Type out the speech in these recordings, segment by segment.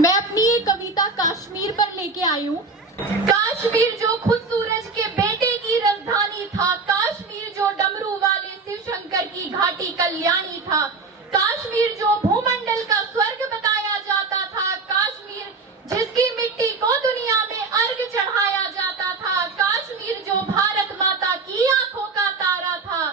मैं अपनी ये कविता कश्मीर पर लेके आई हूँ। कश्मीर जो खुद सूरज के बेटे की राजधानी था, कश्मीर जो डमरू वाले शिव शंकर की घाटी कल्याणी था, कश्मीर जो भूमंडल का स्वर्ग बताया जाता था, कश्मीर जिसकी मिट्टी को दुनिया में अर्घ चढ़ाया जाता था, कश्मीर जो भारत माता की आंखों का तारा था,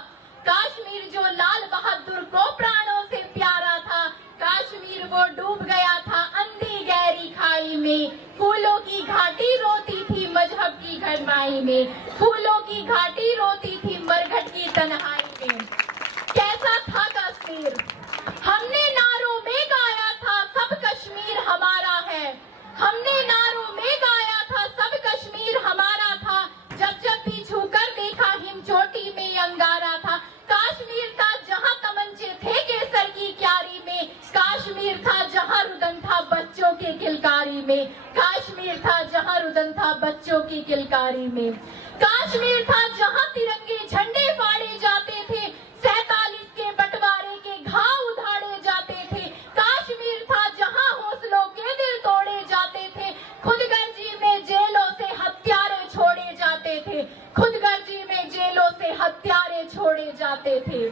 कश्मीर जो लाल बहादुर को प्राणों से प्यारा था, कश्मीर वो डूब गया था अंधी गहरी खाई में, फूलों की घाटी रोती थी मजहब की गहराई में, फूलों की घाटी रोती थी मरघट की तन्हाई में। कैसा था कश्मीर? हमने नारों में गाया था सब कश्मीर हमारा है, हमने नारों में गाया था सब कश्मीर हमारा था, जब जब भी छूकर देखा हिम चोटी में अंगारा था। कश्मीर था जहां तमंचे थे केसर की क्यारी में, कश्मीर था जहां रुदन था बच्चों के किलकारी में, कश्मीर था जहां रुदन था बच्चों की किलकारी में, कश्मीर था जहां तिरंगे झंडे फाड़े जाते थे, 47 के बंटवारे के घाव उधाड़े जाते थे, कश्मीर था जहां हौसलों के दिल तोड़े जाते थे, खुदगर्जी में जेलों से हत्यारे छोड़े जाते थे, खुदगर्जी में जेलों से हत्यारे छोड़े जाते थे।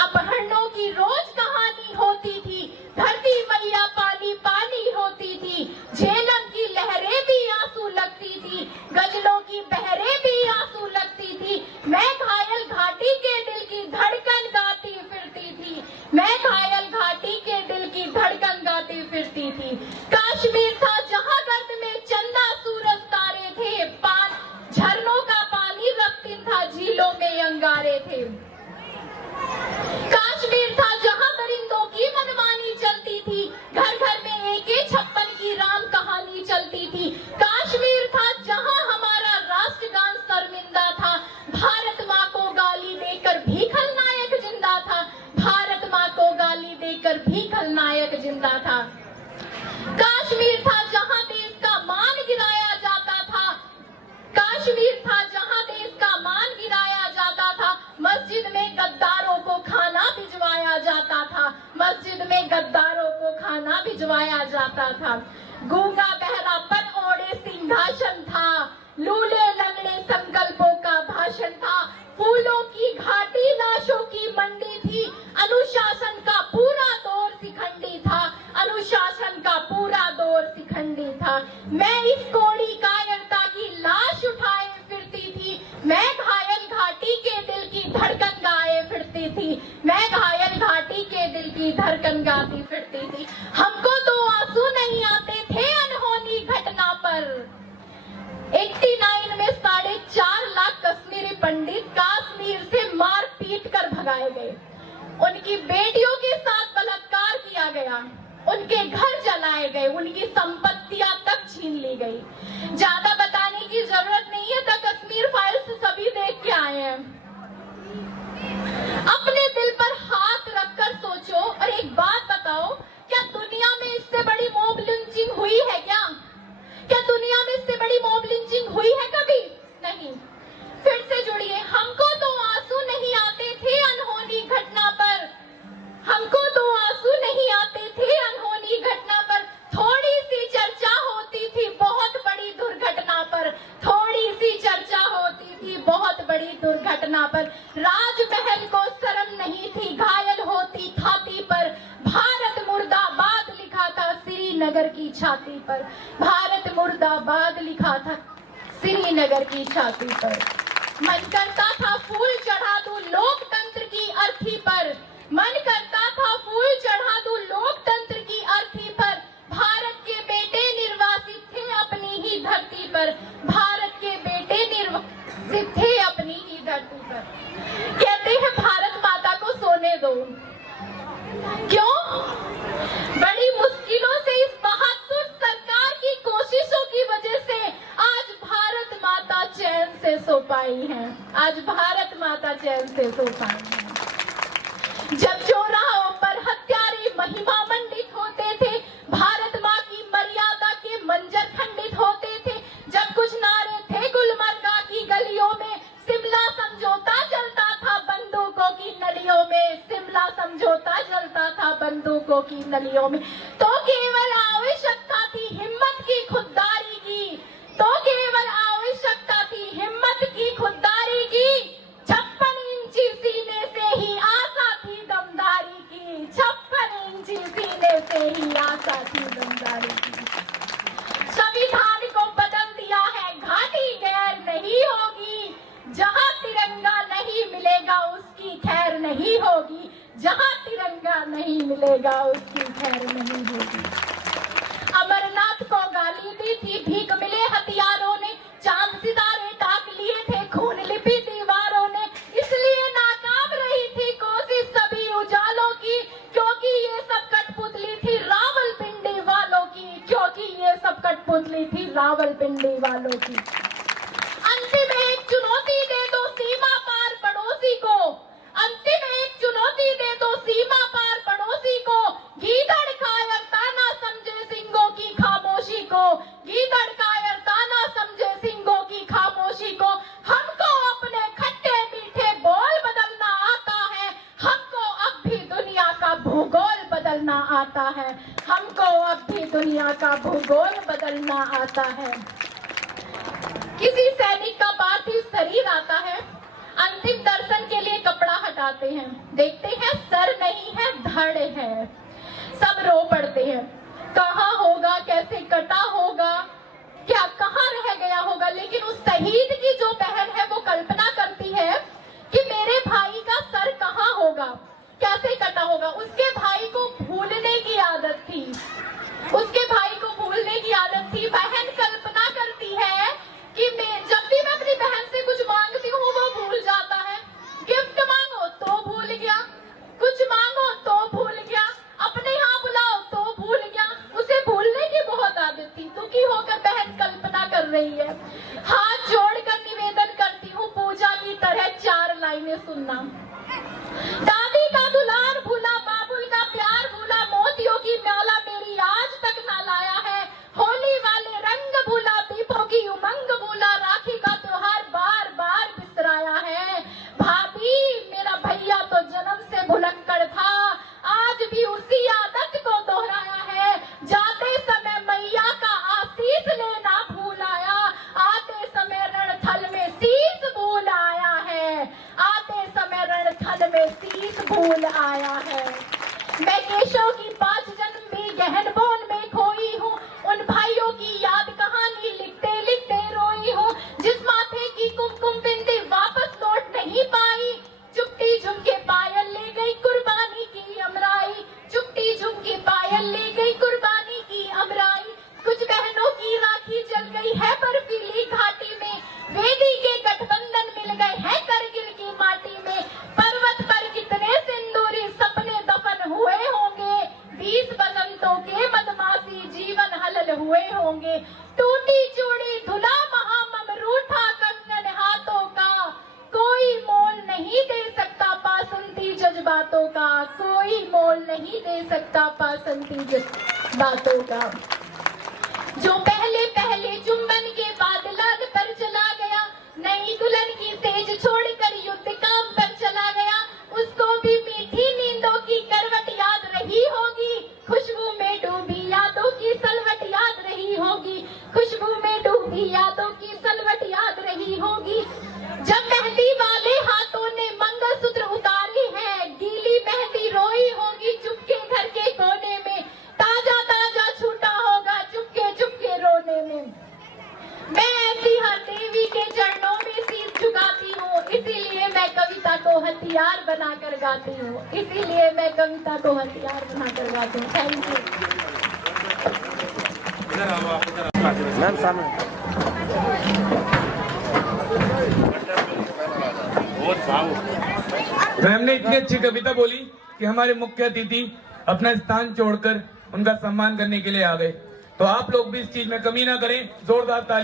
अपहरणों की रोज कहानी होती थी, धरती मैया पानी पानी होती थी, झेलम की लहरें भी आंसू लगती थी, गजलों की बहरें भी आंसू लगती थी, मैं घायल घाटी के दिल की धड़कन गाती फिरती थी, मैं घायल घाटी के दिल की धड़कन गाती फिरती थी। कश्मीर था जहां गर्द में चंदा सूरज तारे थे, झरनों का पानी रफ्तिन था झीलों में अंगारे थे। कश्मीर था जहां परिंदों की मनमानी चलती थी, घर घर में AK-56 की राम कहानी चलती थी, कश्मीर था जहां हमारा राष्ट्रगान शर्मिंदा था, भारत माँ को गाली देकर भी खलनायक जिंदा था, भारत माँ को गाली देकर भी खलनायक जिंदा था। कश्मीर था जहां देश का मान गिराया जाता था, कश्मीर था जहां देश का मान गिराया जाता था, मस्जिद में गद्दारों को खाना भिजवाया जाता था, मस्जिद में गद्दारों को खाना भिजवाया जाता था। गूंगा बहरापन ओढ़े सिंहासन था, लूले लंगड़े संकल्पों का भाषण था, फूलों की घाटी लाशों की मंडी थी, अनुशासन का पूरा दौर शिखंडी था, अनुशासन का पूरा दौर शिखंडी था। मैं इस कोड़ी कायरता की लाश उठाए फिरती थी, मैं घायल घाटी के दिल की धड़कन गाए फिरती थी, मैं घायल घाटी के दिल की धड़कन गाती फिरती थी। हमको तो आंसू नहीं आते थे अनहोनी घटना पर। 89 में 4.5 लाख कश्मीरी पंडित कश्मीर से मार पीट कर भगाए गए, उनकी बेटियों के साथ बलात्कार किया गया, उनके घर जलाए गए, उनकी संपत्तियां तक छीन ली गई। ज्यादा बताने की जरूरत नहीं है, द कश्मीर फाइल्स सभी देख के आए हैं। अपने दिल पर हाथ रखकर सोचो और एक बात बताओ, क्या दुनिया में इससे बड़ी मॉब लिंचिंग हुई है क्या? क्या दुनिया में इससे बड़ी मॉब लिंचिंग हुई है कभी? नहीं। फिर से जुड़िए, हमको तो आंसू नहीं आते थे अनहोनी घटना पर, हमको तो आंसू नहीं आते थे अनहोनी घटना पर, थोड़ी सी चर्चा होती थी बहुत बड़ी दुर्घटना पर, थोड़ी सी चर्चा होती थी बहुत बड़ी दुर्घटना पर, राजमहल को शर्म नहीं थी घायल होती छाती पर, भारत मुर्दाबाद लिखा था श्रीनगर की छाती पर, भारत मुर्दाबाद लिखा था श्रीनगर की छाती पर। मन करता था फूल चढ़ा दूं लोकतंत्र की अर्थी पर, मन करता था फूल चढ़ा दूं लोकतंत्र की अर्थी पर, भारत के बेटे निर्वासित थे अपनी ही धरती पर, भारत के बेटे निर्वासित थे अपनी ही धरती पर। कहते हैं भारत माता को सोने दो, क्यों? बड़ी मुश्किलों से इस बहादुर सरकार की कोशिशों की वजह से आज भारत माता चैन से सो पाई है, आज भारत माता चैन से सो पाई है। जब चौराहों पर हत्यारे महिमा मंडित होते थे, भारत माँ की मर्यादा के मंजर खंडित होते थे, जब कुछ नारे थे गुलमर्गा की गलियों में, शिमला समझौता चलता था बंदूकों की नलियों में, शिमला समझौता चलता था बंदूकों की नलियों में, तो केवल आवश्यकता थी थी बंजारे की। संविधान को बदल दिया है, घाटी गैर नहीं होगी, जहां तिरंगा नहीं मिलेगा उसकी खैर नहीं होगी, जहां तिरंगा नहीं मिलेगा उसकी खैर नहीं होगी। अमरनाथ को गाली दी थी, भीख मिले हथियारों ने, चांद सितारे ताक लिए थे, खून लिपि दीवारों ने, इसलिए नाकाम रही थी कोशिश सभी उजालों की, क्योंकि ये सब कठपुतली थी रावलपिंडी वालों की, क्योंकि ये सब कठपुतली थी रावलपिंडी वालों की। अंतिम एक चुनौती दे दो सीमा पार पड़ोसी को, अंतिम एक चुनौती दे दो सीमा पार पड़ोसी को, गीदड़ कायर ताना समझे सिंगों की खामोशी को, गीदड़ कायर ताना समझे सिंगों की खामोशी को। हमको अपने खट्टे मीठे बोल बदलना आता है, हमको अब भी दुनिया का भूगोल बदलना आता है, हमको अब भी दुनिया का भूगोल बदलना आता है। किसी सैनिक का पार्थिव शरीर आता है, अंतिम दर्शन के लिए कपड़ा हटाते हैं, देखते हैं सर नहीं है धड़ है, सब रो पड़ते हैं, कहाँ होगा, कैसे कटा होगा, क्या कहाँ रह गया होगा। लेकिन उस शहीद की जो बहन है वो कल्पना करती है कि मेरे भाई का सर कहाँ होगा, कैसे कटा होगा। उसके भाई को भूलने की आदत थी, उसके भाई को भूलने की आदत थी। बहन कल्पना करती है कि जब भी मैं अपनी बहन से कुछ मांगती हूँ वो भूल जाता है, गिफ्ट मांगो तो भूल गया, कुछ मांगो तो भूल गया, अपने यहाँ बुलाओ तो भूल गया, उसे भूलने की बहुत आदत थी। दुखी होकर बहन कल्पना कर रही है, हाथ जोड़कर निवेदन करती हूँ पूजा की तरह 4 लाइनें सुनना। दादी का दुलार भूला, बाबुल का प्यार भूला, मोतियों की माला मेरी आज तक ना लाया है, होली वाले रंग भूला, दीपों की उमंग भूला, राखी का त्योहार बार बार बिसराया है। भाभी मेरा भैया तो जन्म से भुलक्कड़ था, आज भी उसी आदत को दोहराया है, जाते समय मैया का आशीष लेना भूल आया, आते समय रणथल में शीश भूल आया है, आते समय रणथल में शीश भूल आया है। मैं केशव की 5 जन्म भी गहन बोन में खोई हूँ, उन भाइयों की याद कहानी लिखते लिखते रोई हूँ, जिस माथे की कुमकुम बिंदी वापस लौट नहीं पाई, चुपटी झुमके पायल ले गई कुर्बानी की अमराई, चुपटी झुमके पायल ले गई कुर्बानी की अमराई। कुछ बहनों की राखी जल गई है बर्फीली घाटी में, वेदी के गठबंधन मिल गए हैं करगिल की माटी में, पर्वत पर कितने सिंदूरी सपने दफन हुए होंगे, 20 बसंतों के मदमासी जीवन हलल हुए होंगे, टूटी चूड़ी धुला महामम रूठा कंगन हाथों का, कोई मोल नहीं दे सकता पासंती जज्बातों का, कोई मोल नहीं दे सकता पासंती जज्बातों का। जो पहले पहले चुंबन के बाद लाद पर चला गया, नई दुल्हन की सेज छोड़कर युद्ध काम पर चला गया, उसको भी मीठी नींदों की करवट याद रही होगी, खुशबू में डूबी यादों की सलवट याद रही होगी, खुशबू में डूबी यादों की सलवट याद रही होगी। जब मेहंदी वाले हाथों ने मंगलसूत्र उतारी है, गीली मेहंदी रोई होगी चुपके घर के कोने में, ताजा ताजा छूटा होगा चुपके चुपके रोने में। मैं ऐसी हर देवी के चरणों में शीश झुकाती हूँ, इसीलिए मैं कविता को हथियार बनाकर गाती हूँ, इसीलिए मैं कविता को हथियार बनाकर गाती हूँ। Thank you ma'am. सामने मैम ने इतनी अच्छी कविता बोली कि हमारे मुख्य अतिथि अपना स्थान छोड़कर उनका सम्मान करने के लिए आ गए। तो आप लोग भी इस चीज में कमी ना करें, जोरदार ताली।